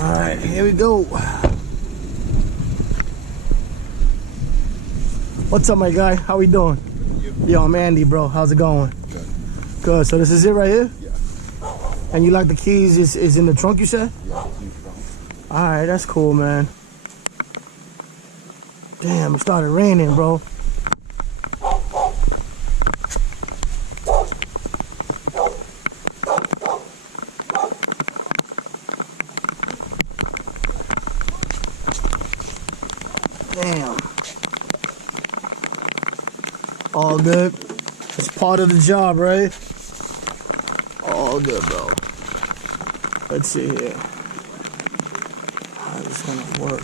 Alright, here we go. What's up, my guy? How we doing? Yo, I'm Andy, bro. How's it going? Good. Good. So this is it right here? Yeah. And you like the keys is in the trunk, you said? Yeah, in the trunk. Alright, that's cool, man. Damn, it started raining, bro. Damn. All good. It's part of the job, right? All good, bro. Let's see here. How is this gonna work?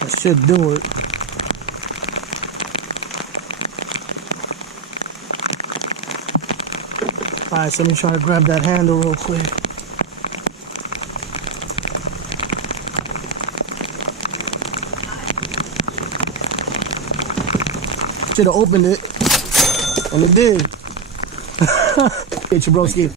That should do it. Alright, so let me try to grab that handle real quick. Should have opened it, and it did. Get your broski.